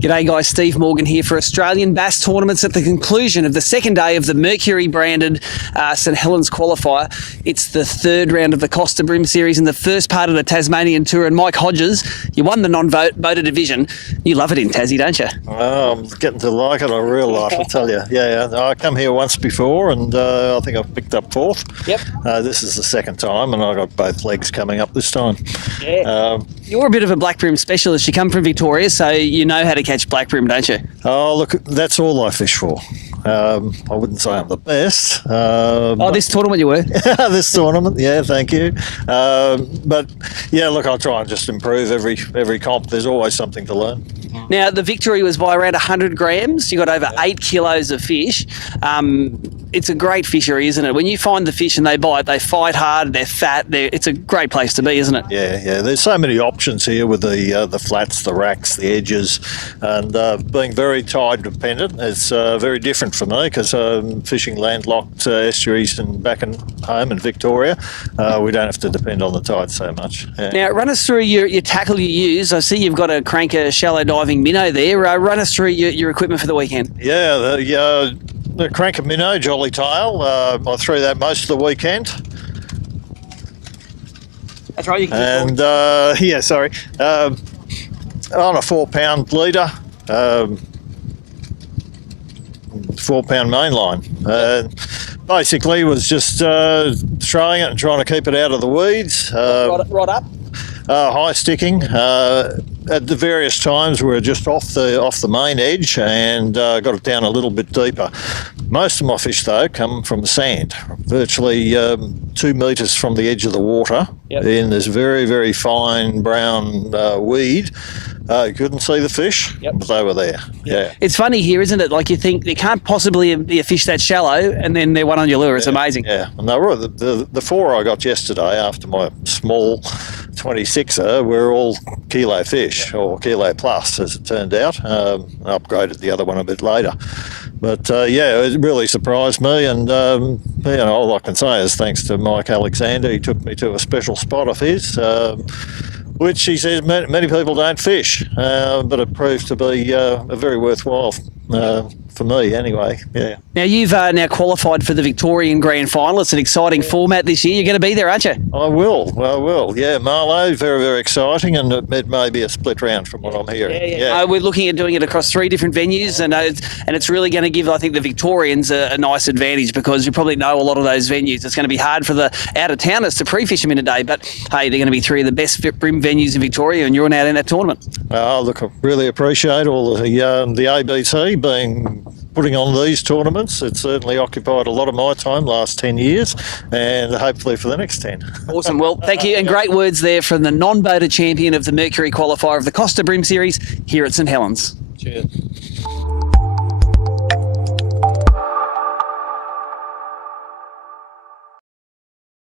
G'day guys, Steve Morgan here for Australian Bass Tournaments at the conclusion of the second day of the Mercury-branded St Helens qualifier. It's the third round of the Costa BREAM Series in the first part of the Tasmanian Tour, and Mike Hodges, you won the non-voter division. You love it in Tassie, don't you? Oh, I'm getting to like it in real life, I tell you. Yeah, I come here once before and I think I've picked up fourth. Yep. This is the second time and I got both legs coming up this time. Yeah. You're a bit of a black bream specialist. You come from Victoria, so you know how to catch black bream, don't you? Oh, look, that's all I fish for. I wouldn't say I'm the best. This tournament you were? This tournament, yeah, thank you. But yeah, look, I'll try and just improve every comp. There's always something to learn. Now, the victory was by around 100 grams. You got over 8 kilos of fish. It's a great fishery, isn't it? When you find the fish and they bite, they fight hard, they're fat. It's a great place to be, isn't it? Yeah. There's so many options here with the flats, the racks, the edges, and being very tide dependent. It's very different for me because fishing landlocked estuaries and back home in Victoria, we don't have to depend on the tide so much. Yeah. Now, run us through your tackle you use. I see you've got a cranker shallow diving minnow there. Run us through your equipment for the weekend. Yeah, the cranker minnow, jolly tail. I threw that most of the weekend. That's right. You can on a 4-pound leader, 4-pound main line. Basically, was just throwing it and trying to keep it out of the weeds. Rod up. High sticking. At the various times we were just off the main edge and got it down a little bit deeper. Most of my fish though come from the sand, virtually 2 metres from the edge of the water. Yep. In this very, very fine brown weed. You couldn't see the fish, but they were there. Yeah. It's funny here, isn't it? Like you think there can't possibly be a fish that shallow, and then they're one on your lure. It's amazing. Yeah, and they were the four I got yesterday after my small 26er were all kilo fish, or kilo plus, as it turned out. I upgraded the other one a bit later. But it really surprised me, and all I can say is thanks to Mike Alexander. He took me to a special spot of his, which he says many people don't fish, but it proved to be a very worthwhile for me anyway. Yeah. Now you've now qualified for the Victorian Grand Final. It's an exciting format this year. You're going to be there, aren't you? I will. Yeah, Marlow, very, very exciting, and it may be a split round from what I'm hearing. Yeah. We're looking at doing it across 3 different venues, and it's really going to give, I think, the Victorians a nice advantage because you probably know a lot of those venues. It's going to be hard for the out-of-towners to pre-fish them in a day, but hey, they're going to be 3 of the best BREAM venues in Victoria, and you're now in that tournament. Look, I really appreciate all the ABC putting on these tournaments. It's certainly occupied a lot of my time last 10 years and hopefully for the next 10. Awesome. Well, thank you. And great words there from the non-voter champion of the Mercury qualifier of the Costa BREAM Series here at St Helens. Cheers.